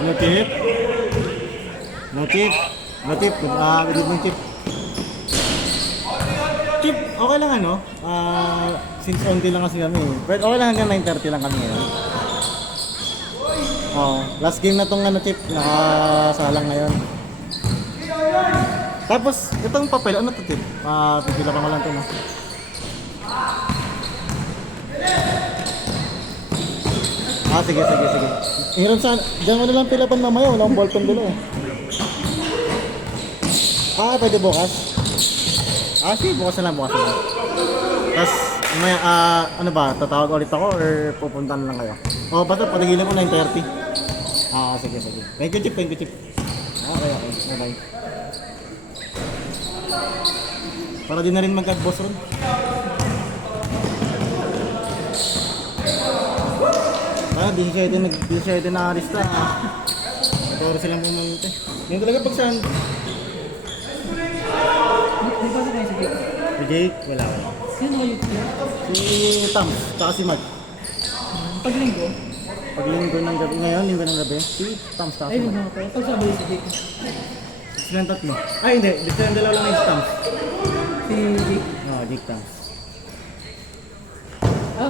No chip? No chip? No chip? Good evening, chip. Chip, okay lang ano? Since onti lang kasi kami. But okay lang hanggang 9:30 lang kami ngayon. Last game na tong ano, chip. Nakasalang ngayon. Tapos, itong papel, ano to, chip? Pipila pa nga lang to, no? Sige. Hiram saan? Diyan mo nalang pilapan mamaya. Wala akong ballpen dito eh. Pwede bukas? Sige, bukas na lang. Tapos, mamaya, ano ba? Tatawag ulit ako or pupunta na lang kayo? Basta patigilin ko 9:30. Sige. Thank you, Chip. Okay. Bye-bye. Para din na rin magka-boss ron. Di siya din na-arista. Toro silang pumunta. Yung talaga pag saan? Di ba sa tayo si Jake? Si Jake? Wala. Sino ba yung Si Tam, tsaka si Mag. Paglinggo? Linggo ng gabi. Si Tam, tsaka si Ay, Mag. mga pa. Pagsabay si Jake. Silang tatlo. Hindi. Silang dalawa lang yung Tam. Si Jake. Jake Tam.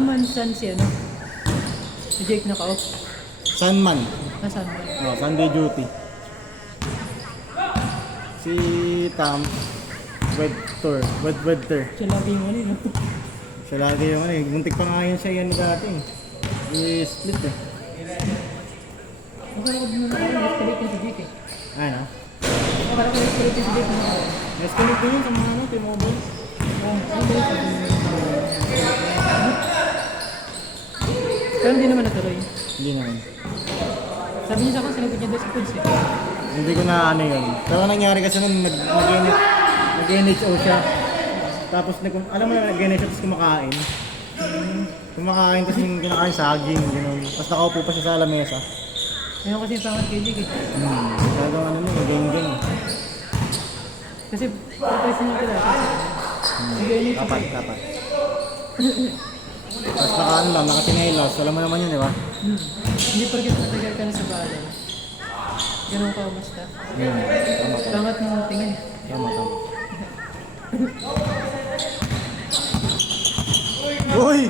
Mansan si ano? Si Jake naka-off. Sunman. Nasaan ba? Sunday duty. Si Tam, Wedter. Siya lagi yung ano yun. Siya lagi yung ano eh. Muntik pa nga yun siya yan dati eh. I-split eh. Akala ko din na escalate yung si Jake eh. Ano? Akala ko escalate yung si Jake na Escalate ko yun sa mga ano, T-Mobile. Pero hindi naman natuloy. Hindi naman. Sabi niya sa akin, sinagot niya doon sa Pulse eh. Hindi ko na ano yun. Pero ang nangyari kasi nun, nag-NHO siya. Tapos, alam mo na nag-NHO tapos kumakain. Kumakain tapos yung kinakain saging, gano'n. Tapos nakaupo pa siya sa lamesa. Ngayon kasi yung pangat kay Jake eh. Talagang ano nun, gang. Kasi purpose niya pala. Nag-NHO Dapat. Tapos nakachinelas. Alam mo naman yun, di ba? Hindi porket matagal ka na sa bahay. Ganun ka basta. Tama. Pangat ng tingin. Tama. Uy!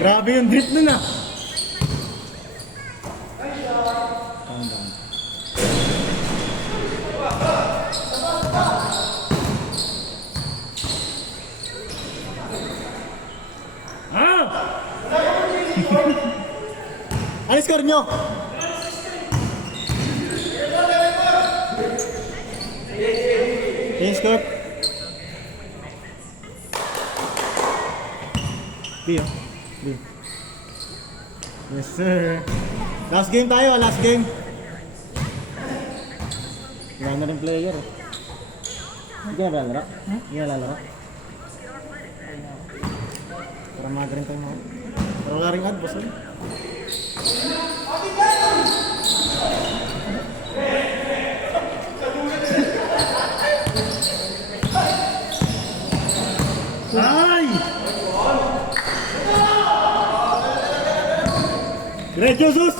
Grabe yung drip nun ah! Calm down. Ano score nyo? Yung score? B. Yes sir. Last game tayo, last game. Wala na rin player eh. Hindi ka na lalaro? Hindi ka lalaro? Para magaling tayo mga. Pero wala rin ad, boss eh. Ay! Great Jesus!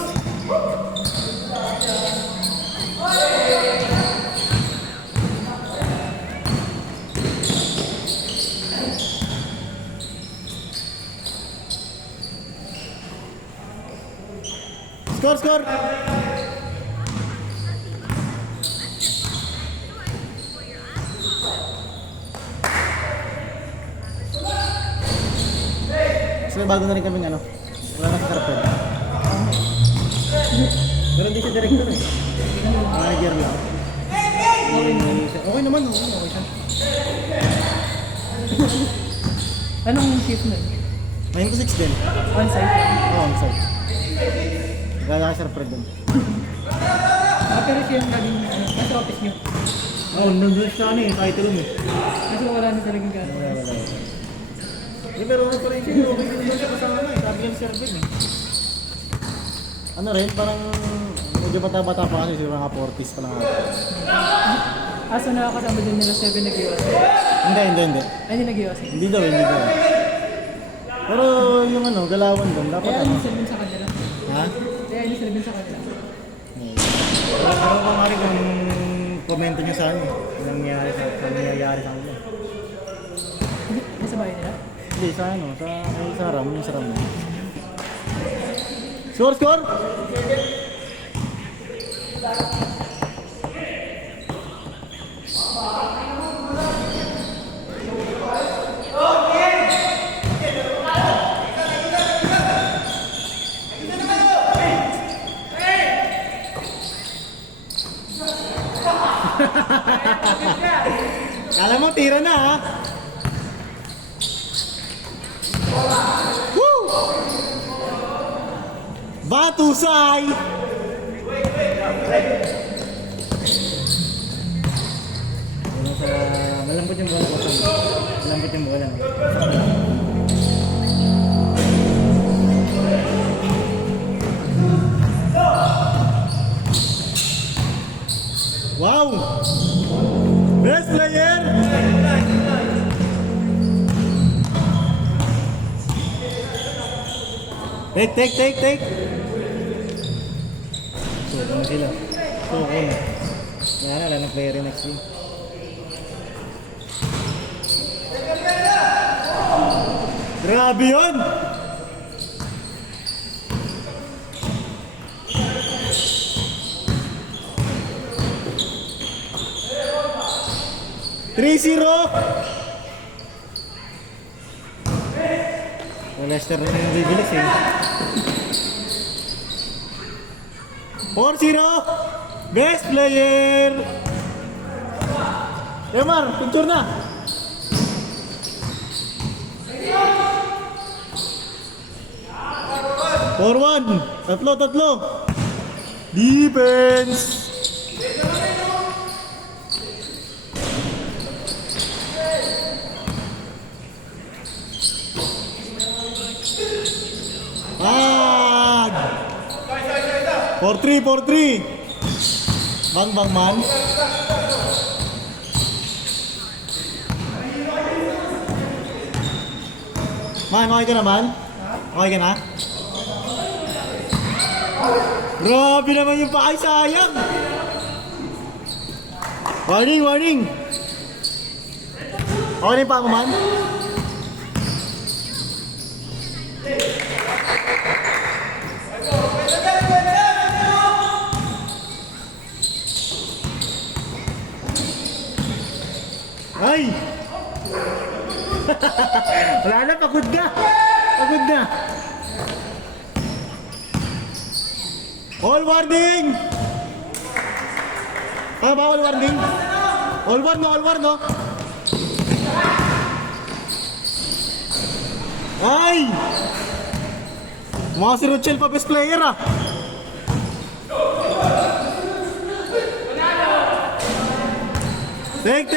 Score! So bago na rin kaming ano, wala na sa karapet. Pero hindi siya director eh. Manager lang. Okay naman, okay siya. Anong shift nun? 9 to 6 din. On-site? On-site. Gala ka Sir Fred dun. Pero siya yung naging nasa office niyo. Nandun siya ano eh, title room eh. Kasi wala na talagang gano'n. Wala. Pero ano pa rin siya, okay din doon siya kasama eh. Sabi yan Sir Fred eh. Ano rin, parang medyo bata-bata pa kasi mga 40s pa lang ako. So nakakasama din nila 7 nag-iwas? Hindi. Ay, hindi nag-iwas? Hindi daw. Pero yung ano, galawan doon, dapat Kaya ano. ano sabihin sa kanila? Ha? Kaya kaya ni Selvin sa kanila. Pero kung mari kung komento niyo sa akin, anong nangyayari sa kanila. Hindi sa bahay nila? Hindi, sa ano, sa Ram, yung sa Ram. Score, score! Kala mo, tira na ha? Woo! Batusay! Malambot yung bola. Malambot yung bola. Wow! Best player! Take! Suko na sila. Suko na. Yan na, wala ng player yung next game. Grabe yun! Leicester na yung bibilis eh. 4-0! Best player! Emar, picture na! Forward! Tatlo! Defense! Ah! 4-3! Bang man! Man, okay ka naman? Okay ka na? Grabe naman yung pakay, sayang! Warning! Okay pa ako, man? Ay! Wala na, pagod na! All warning! Ano ba all warning? All war no? Ay! Mga si Rochelle pa best player ah! Take!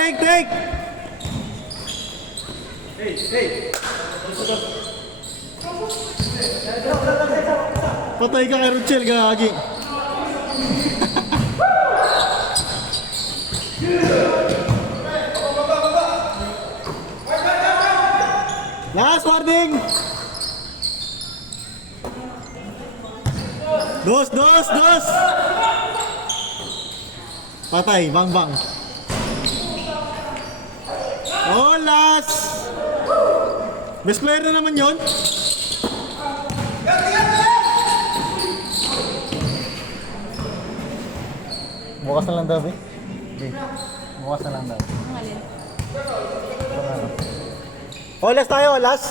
Patay ka kay Rochelle, gagi. Last warning. Dos. Patay, bang. Oh, last. Best player na naman yon. Bukas na lang daw, eh. Bukas na lang daw. Olas tayo, olas.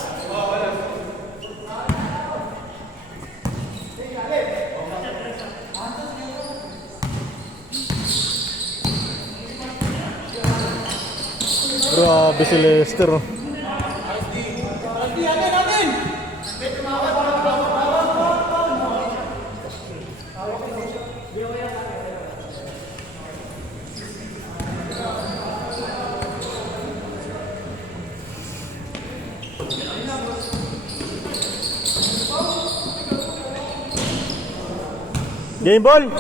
Grabe si Leicester. Game ball.